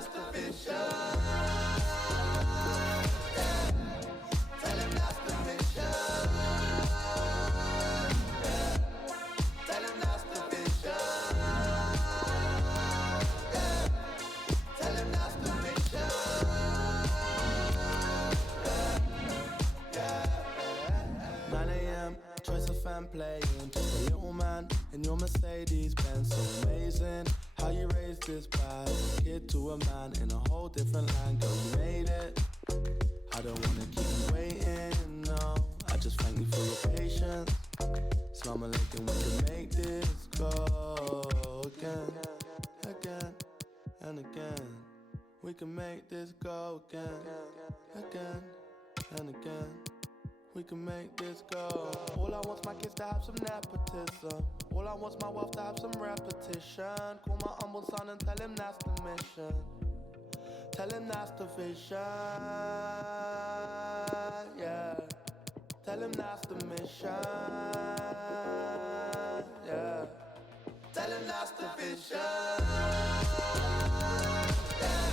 that's the vision. Tell him that's the mission. Tell him that's the vision. Tell him that's the mission. 9 a.m. choice of fan playing. The little man in your Mercedes Benz. So amazing how you raised this bad kid to a man in a whole different land. Girl, you made it. I don't wanna keep you waiting, no. I just thank you for your patience. Slama Lakin, we can make this go again, again, and again. We can make this go again, again, and again. We can make this go. All I want's my kids to have some nepotism. All I want's my wealth to have some repetition. Call my humble son and tell him that's the mission. Tell him that's the vision. Yeah. Tell him that's the mission. Yeah. Tell him that's the vision. Yeah.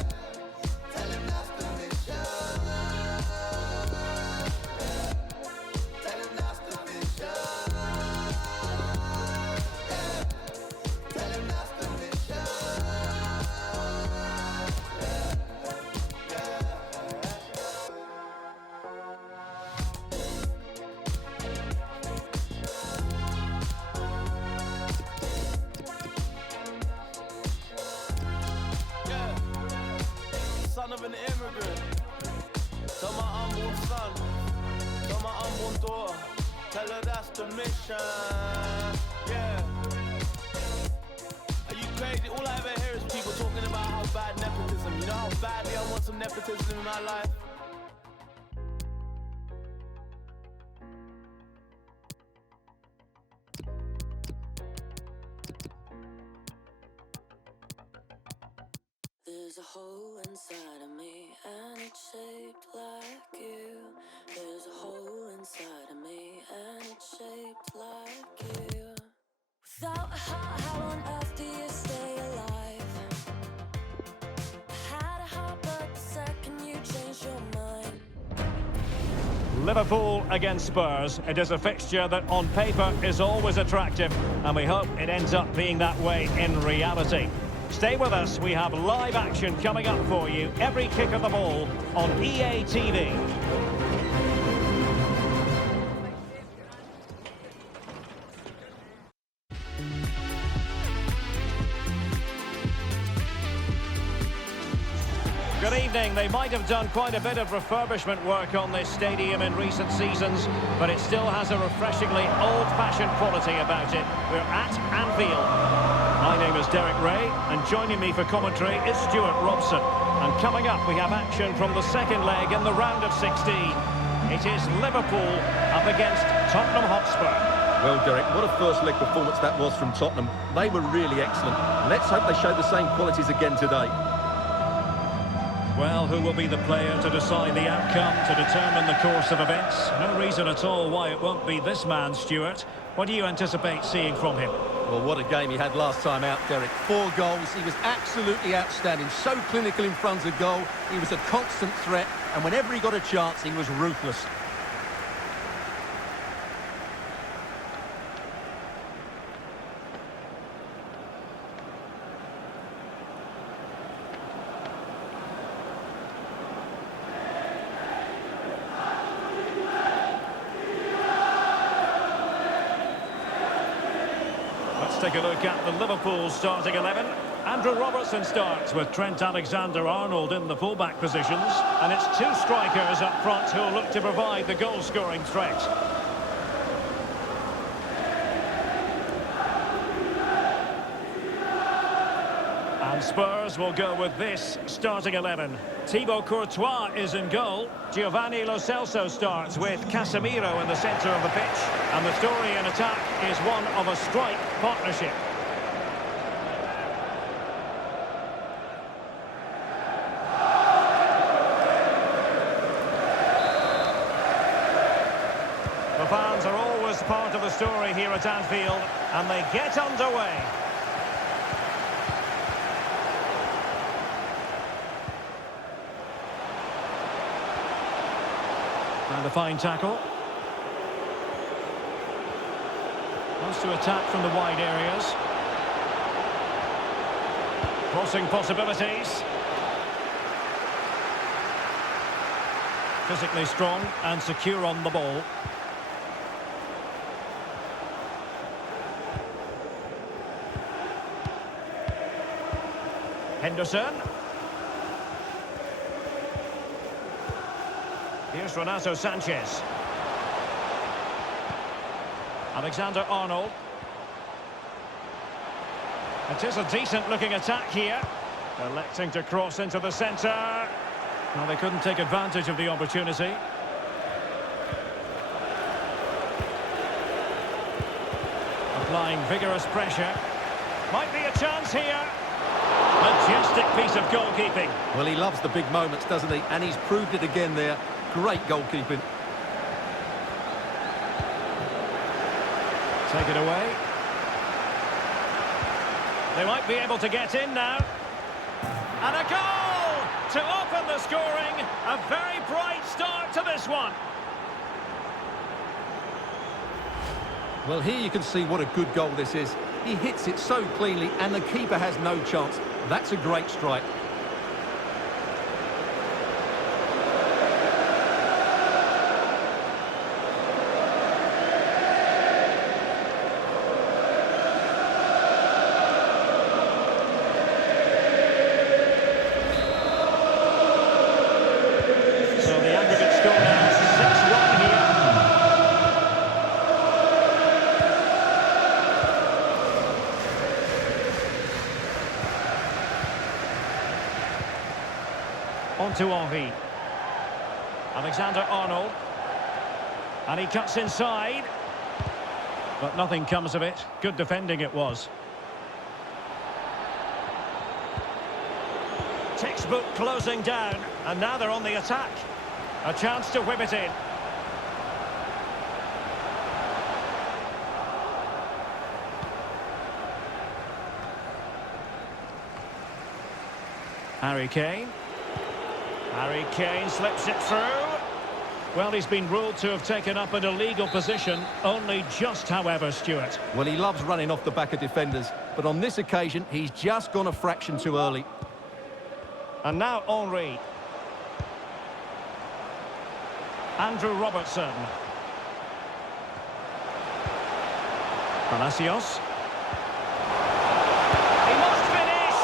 Tell him that's the mission. Son of an immigrant, tell my unborn son, tell my unborn daughter, tell her that's the mission, yeah. Are you crazy? All I ever hear is people talking about how bad nepotism. You know how badly I want some nepotism in my life? There's a hole inside of me and it's shaped like you. There's a hole inside of me and it's shaped like you. Without a heart, how on earth do you stay alive? I had a heart, but the second you changed your mind. Liverpool against Spurs. It is a fixture that on paper is always attractive, and we hope it ends up being that way in reality. Stay with us, we have live action coming up for you every kick of the ball on EA TV. Good evening. They might have done quite a bit of refurbishment work on this stadium in recent seasons, but it still has a refreshingly old-fashioned quality about it. We're at Anfield. My name is Derek Ray, and joining me for commentary is Stuart Robson. And coming up, we have action from the second leg in the round of 16. It is Liverpool up against Tottenham Hotspur. Well, Derek, what a first leg performance that was from Tottenham. They were really excellent. Let's hope they show the same qualities again today. Well, who will be the player to decide the outcome, to determine the course of events? No reason at all why it won't be this man, Stuart. What do you anticipate seeing from him? Well, what a game he had last time out, Derek. 4 goals. He was absolutely outstanding. So clinical in front of goal. He was a constant threat. And whenever he got a chance, he was ruthless. Let's take a look at the Liverpool starting 11. Andrew Robertson starts with Trent Alexander-Arnold in the fullback positions. And it's 2 strikers up front who'll look to provide the goal-scoring threat. And Spurs will go with this starting 11. Thibaut Courtois is in goal. Giovanni Lo Celso starts with Casemiro in the centre of the pitch. And the story in attack is one of a strike partnership. The fans are always part of the story here at Anfield, and they get underway. And a fine tackle. Wants to attack from the wide areas. Crossing possibilities. Physically strong and secure on the ball. Henderson. Here's Renato Sanchez. Alexander-Arnold. It is a decent-looking attack here. Electing to cross into the centre. Well, they couldn't take advantage of the opportunity. Applying vigorous pressure. Might be a chance here. Majestic piece of goalkeeping. Well, he loves the big moments, doesn't he? And he's proved it again there. Great goalkeeping. Take it away. They might be able to get in now. And a goal to open the scoring. A very bright start to this one. Well, here you can see what a good goal this is. He hits it so cleanly and the keeper has no chance. That's a great strike. So the aggregate score now 6-1 here. On to Henry. Alexander-Arnold. And he cuts inside. But nothing comes of it. Good defending it was. Textbook closing down. And now they're on the attack. A chance to whip it in. Harry Kane. Harry Kane slips it through. Well, he's been ruled to have taken up an illegal position. Only just, however, Stuart. Well, he loves running off the back of defenders. But on this occasion, he's just gone a fraction too early. And now Henry. Andrew Robertson. Palacios. He must finish!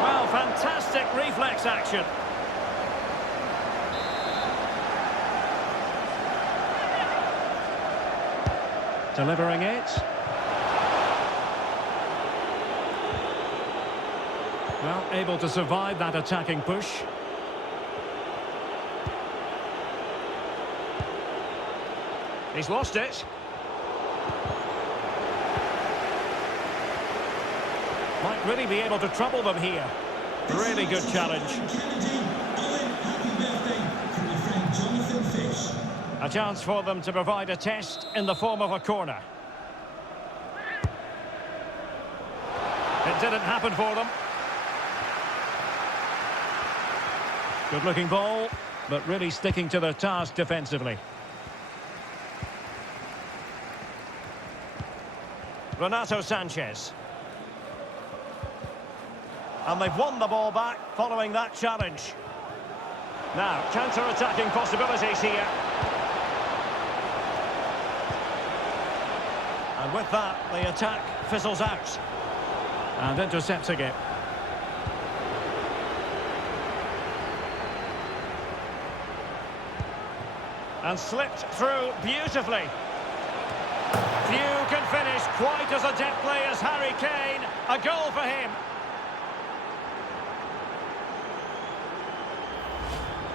Well, fantastic reflex action. Delivering it. Well, able to survive that attacking push. He's lost it. Might really be able to trouble them here. Really good challenge. A chance for them to provide a test in the form of a corner. It didn't happen for them. Good looking ball, but really sticking to their task defensively. Renato Sanchez. And they've won the ball back following that challenge. Now, counter-attacking possibilities here. And with that, the attack fizzles out. And intercepting it. And slipped through beautifully. Few can finish quite as adeptly as Harry Kane. A goal for him.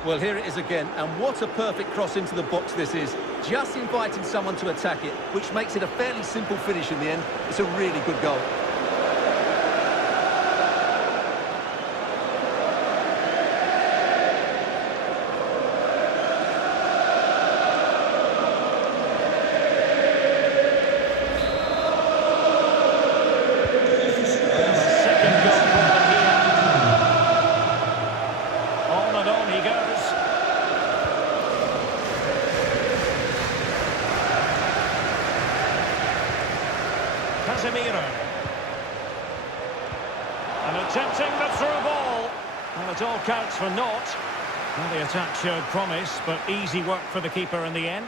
Well, here it is again, and what a perfect cross into the box this is. Just inviting someone to attack it, which makes it a fairly simple finish in the end. It's a really good goal. Attempting the through ball. Well, it all counts for naught. Well, the attack showed promise, but easy work for the keeper in the end.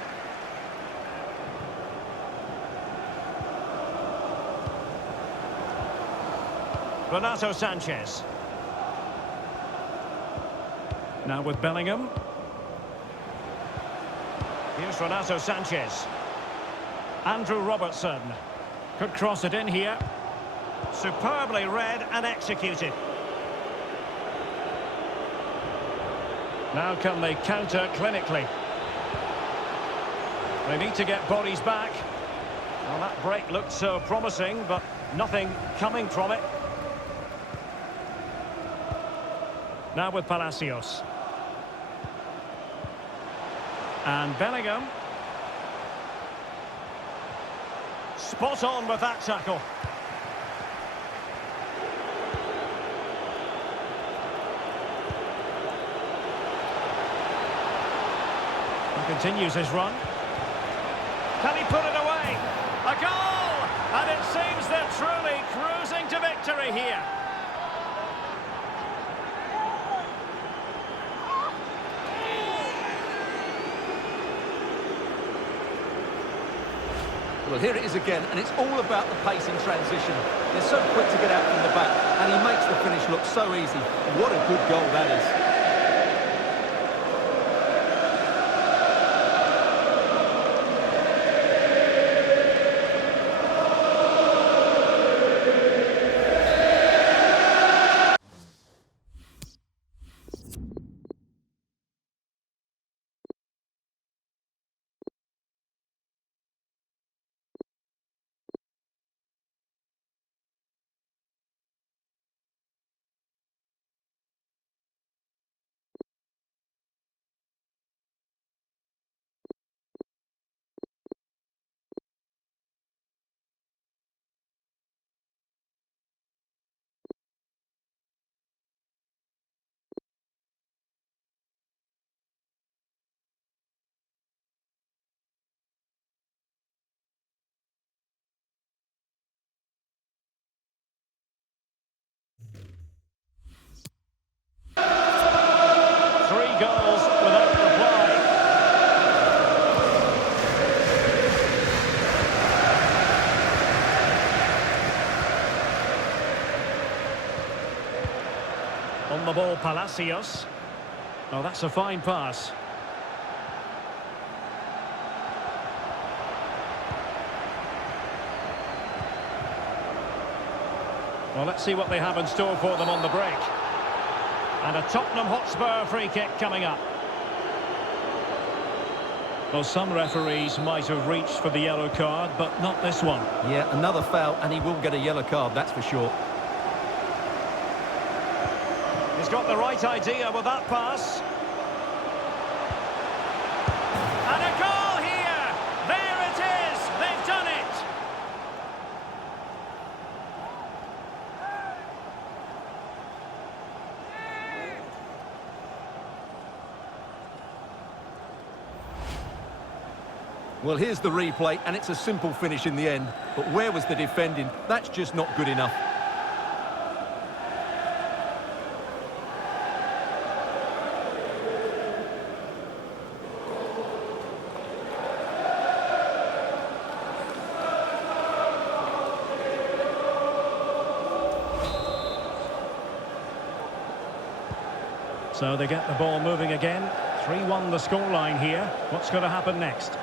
Renato Sanchez. Now with Bellingham. Here's Renato Sanchez. Andrew Robertson. Could cross it in here. Superbly read and executed. Now can they counter clinically? They need to get bodies back. Well, that break looked so promising, but nothing coming from it. Now with Palacios. And Bellingham. Spot on with that tackle. He continues his run. Can he put it away? A goal! And it seems they're truly cruising to victory here. Well, here it is again, and it's all about the pace in transition. They're so quick to get out from the back, and he makes the finish look so easy. What a good goal that is. Goals without reply. On the ball, Palacios. Oh, that's a fine pass. Well, let's see what they have in store for them on the break. And a Tottenham Hotspur free kick coming up. Well, some referees might have reached for the yellow card, but not this one. Yeah, another foul, and he will get a yellow card, that's for sure. He's got the right idea with that pass. And a goal here! There it is! They've done it! Well, here's the replay, and it's a simple finish in the end. But where was the defending? That's just not good enough. So they get the ball moving again. 3-1 the scoreline here. What's going to happen next?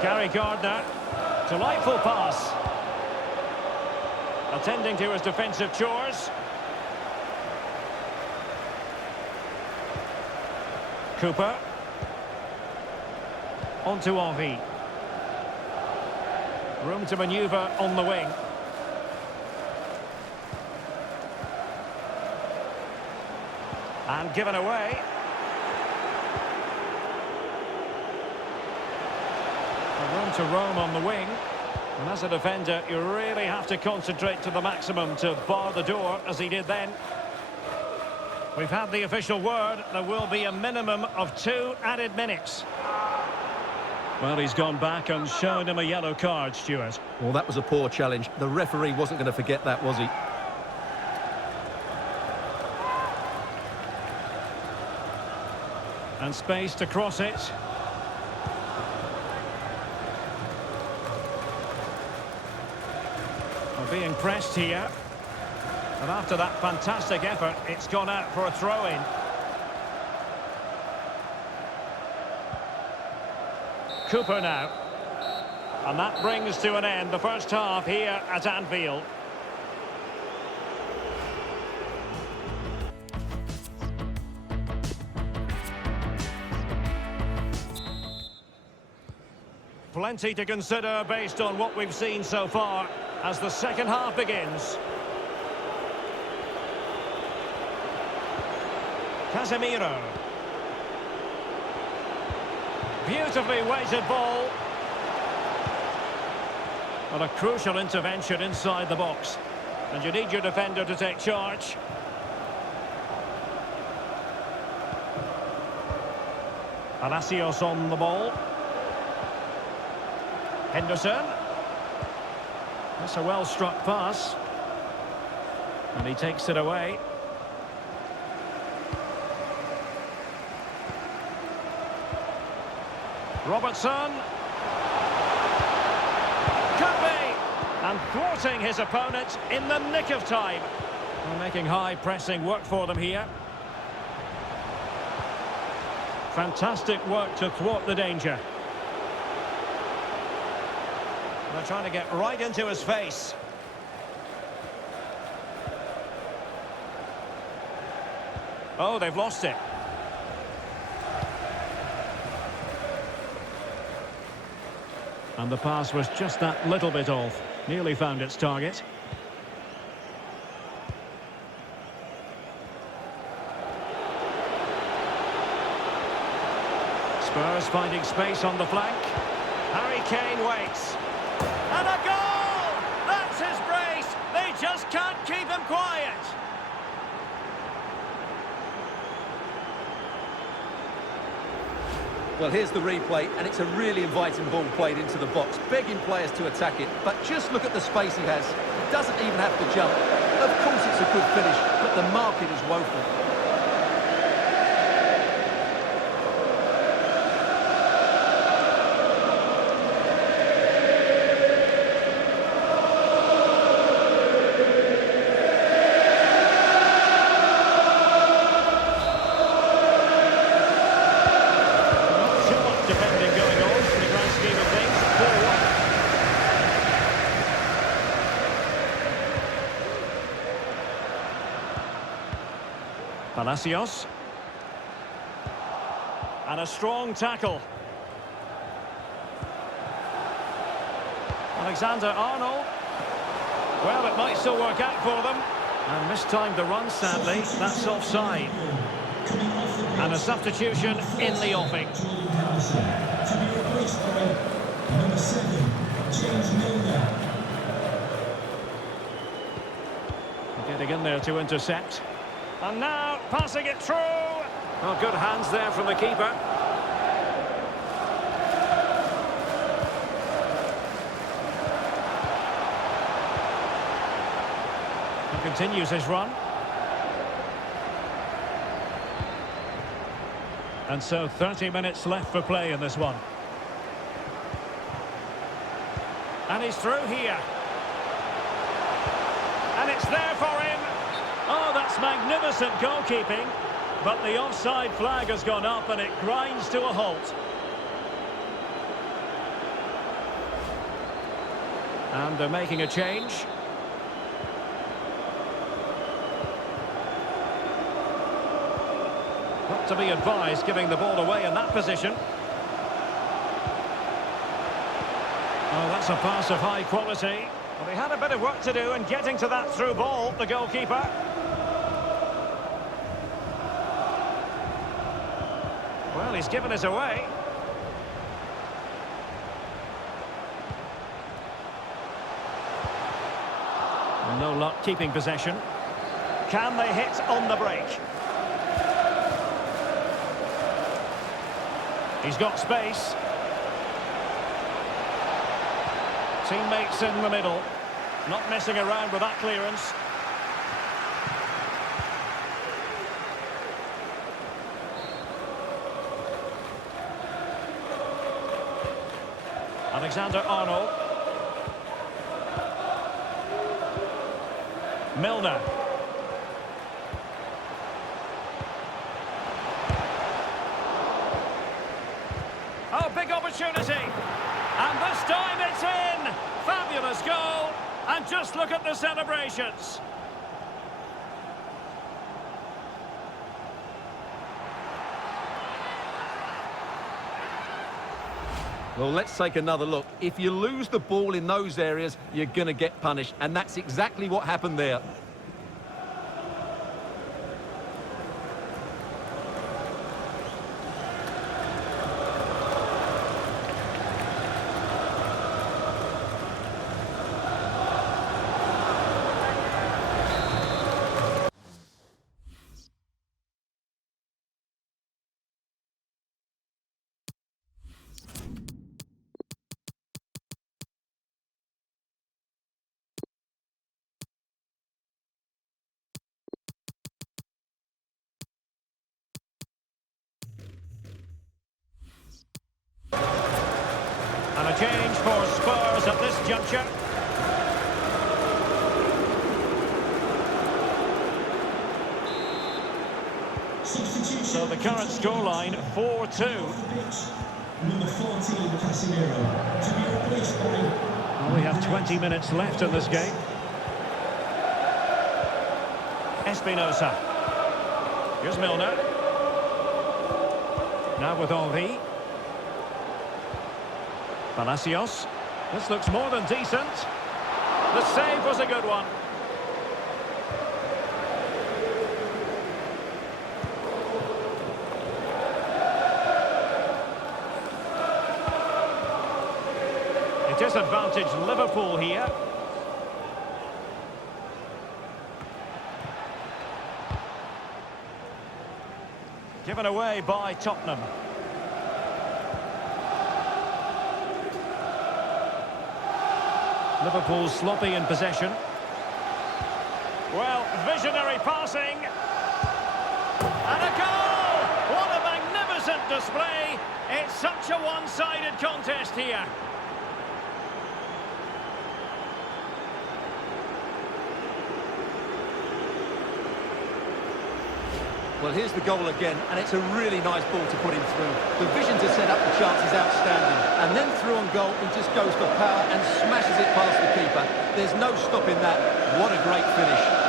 Gary Gardner, delightful pass. Attending to his defensive chores. Cooper. On to Henry. Room to manoeuvre on the wing. And given away. Room to roam on the wing. And as a defender, you really have to concentrate to the maximum to bar the door, as he did then. We've had the official word. There will be a minimum of 2 added minutes. Well, he's gone back and shown him a yellow card, Stuart. Well, that was a poor challenge. The referee wasn't going to forget that, was he? And space to cross it. We're being pressed here. And after that fantastic effort, it's gone out for a throw-in. Cooper now. And that brings to an end the first half here at Anfield. Plenty to consider based on what we've seen so far as the second half begins. Casemiro. Beautifully weighted ball. Well, a crucial intervention inside the box. And you need your defender to take charge. Palacios on the ball. Henderson. That's a well-struck pass. And he takes it away. Robertson. Could be. And thwarting his opponent in the nick of time. Well, making high pressing work for them here. Fantastic work to thwart the danger. They're trying to get right into his face. Oh, they've lost it. And the pass was just that little bit off. Nearly found its target. Spurs finding space on the flank. Harry Kane waits. And a goal! That's his brace! They just can't keep him quiet! Well, here's the replay, and it's a really inviting ball played into the box, begging players to attack it. But just look at the space he has. He doesn't even have to jump. Of course it's a good finish, but the marking is woeful. Palacios. And a strong tackle. Alexander-Arnold. Well, it might still work out for them. And mistimed the run, sadly. That's offside. And a substitution in the offing. Getting in there to intercept. And now, passing it through. Well, good hands there from the keeper. He continues his run. And so 30 minutes left for play in this one. And he's through here. And it's there for him. Oh, that's magnificent goalkeeping. But the offside flag has gone up and it grinds to a halt. And they're making a change. Not to be advised giving the ball away in that position. Oh, that's a pass of high quality. Well, he had a bit of work to do in getting to that through ball, the goalkeeper. Well, he's given us away. And no luck keeping possession. Can they hit on the break? He's got space. Teammates in the middle. Not messing around with that clearance. Alexander-Arnold. Milner. Oh, big opportunity. And this time it's in. Fabulous goal. And just look at the celebrations. Well, let's take another look. If you lose the ball in those areas, you're going to get punished. And that's exactly what happened there. And a change for Spurs at this juncture. So the current scoreline, 4-2. Number 14, Casemiro, to be replaced by... Well, we have 20 minutes left in this game. Espinosa. Here's Milner. Now with Henry. Palacios. This looks more than decent. The save was a good one. It disadvantaged Liverpool here. Given away by Tottenham. Liverpool sloppy in possession. Well, visionary passing. And a goal! What a magnificent display! It's such a one-sided contest here. Well, here's the goal again, and it's a really nice ball to put him through. The vision to set up the chance is outstanding. And then through on goal, he just goes for power and smashes it past the keeper. There's no stopping that. What a great finish.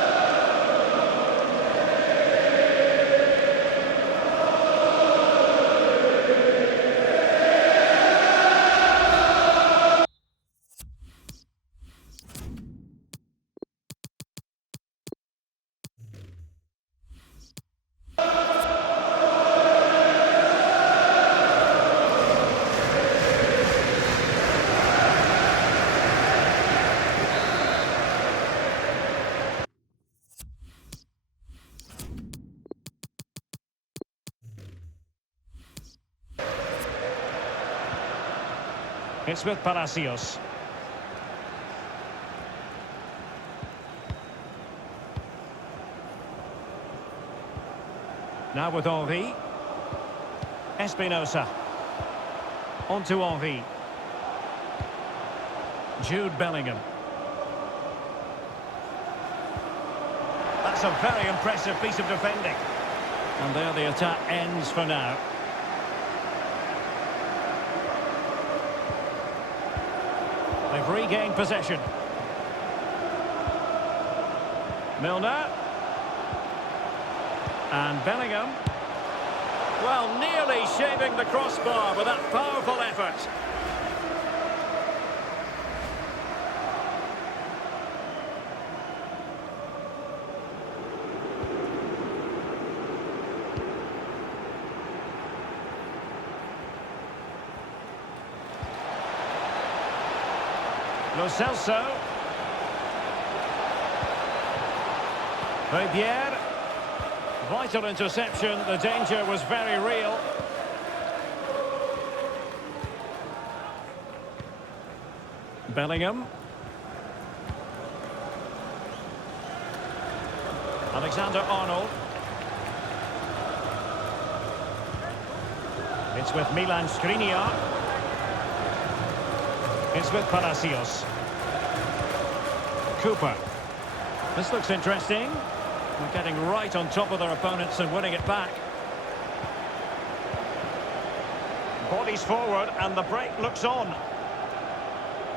It's with Palacios. Now with Henry. Espinosa. On to Henry. Jude Bellingham. That's a very impressive piece of defending. And there the attack ends for now. They've regained possession. Milner. And Bellingham. Well, nearly shaving the crossbar with that powerful effort. Lo Celso. Rivière. Vital interception. The danger was very real. Bellingham. Alexander-Arnold. It's with Milan Skriniar. It's with Palacios. Cooper. This looks interesting. They're getting right on top of their opponents and winning it back. Bodies forward and the break looks on.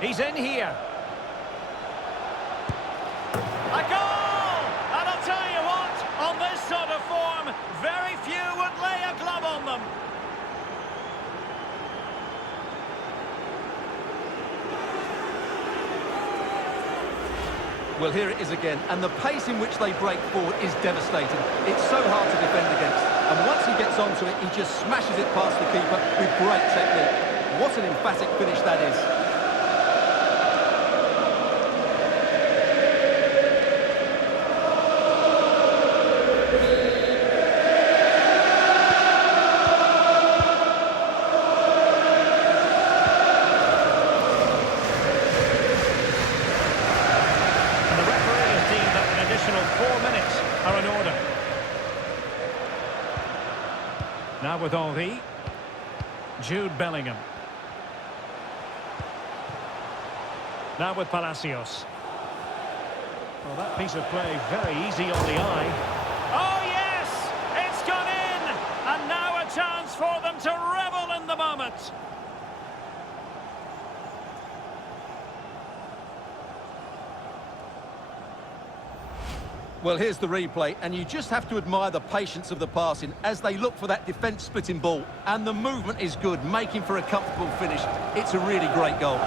He's in here. A goal! And I'll tell you what, on this sort of form, very few would lay a glove on them. Well, here it is again, and the pace in which they break forward is devastating. It's so hard to defend against, and once he gets onto it, he just smashes it past the keeper with great technique. What an emphatic finish that is. Are in order. Now with Henry. Jude Bellingham. Now with Palacios. Well, that piece of play very easy on the eye. Oh yes! It's gone in! And now a chance for them to revel in the moment. Well, here's the replay, and you just have to admire the patience of the passing as they look for that defence-splitting ball. And the movement is good, making for a comfortable finish. It's a really great goal.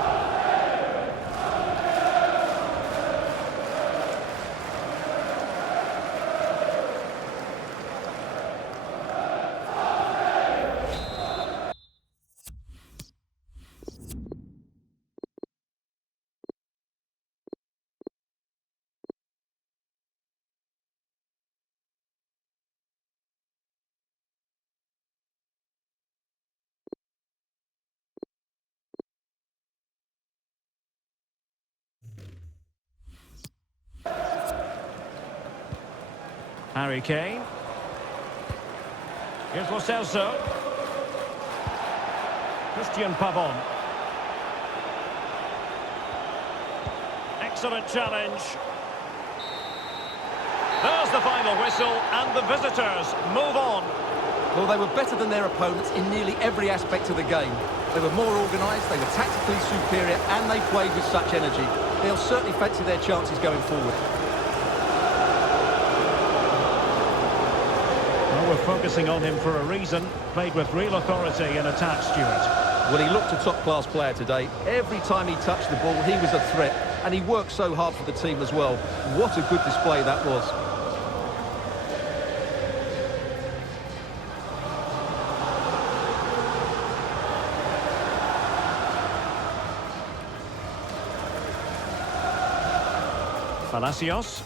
Harry Kane. Here's Lo Celso. Christian Pavon. Excellent challenge. There's the final whistle, and the visitors move on. Well, they were better than their opponents in nearly every aspect of the game. They were more organised, they were tactically superior, and they played with such energy. They'll certainly fancy their chances going forward. Well, we're focusing on him for a reason. Played with real authority and attack, Stuart. Well, he looked a top-class player today. Every time he touched the ball, he was a threat, and he worked so hard for the team as well. What a good display that was. Palacios.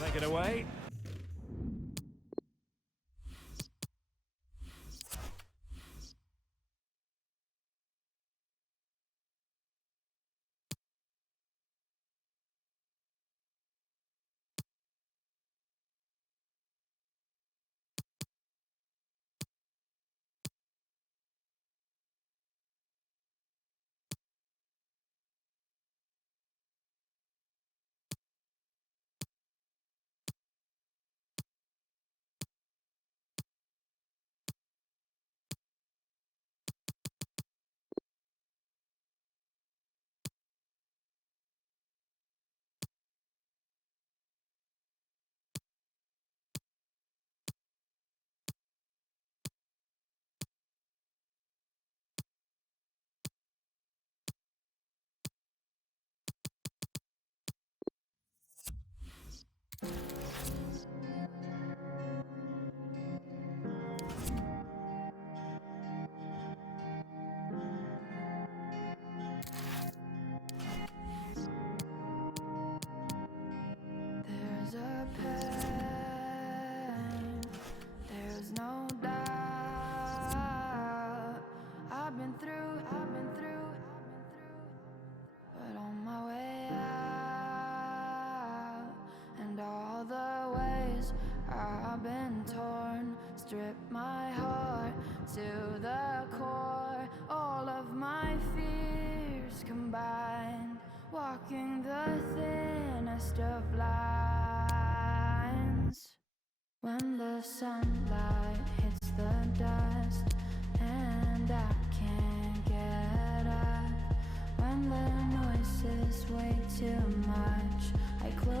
Take it away. walking the thinnest of lines. When the sunlight hits the dust and I can't get up, when the noise is way too much, I close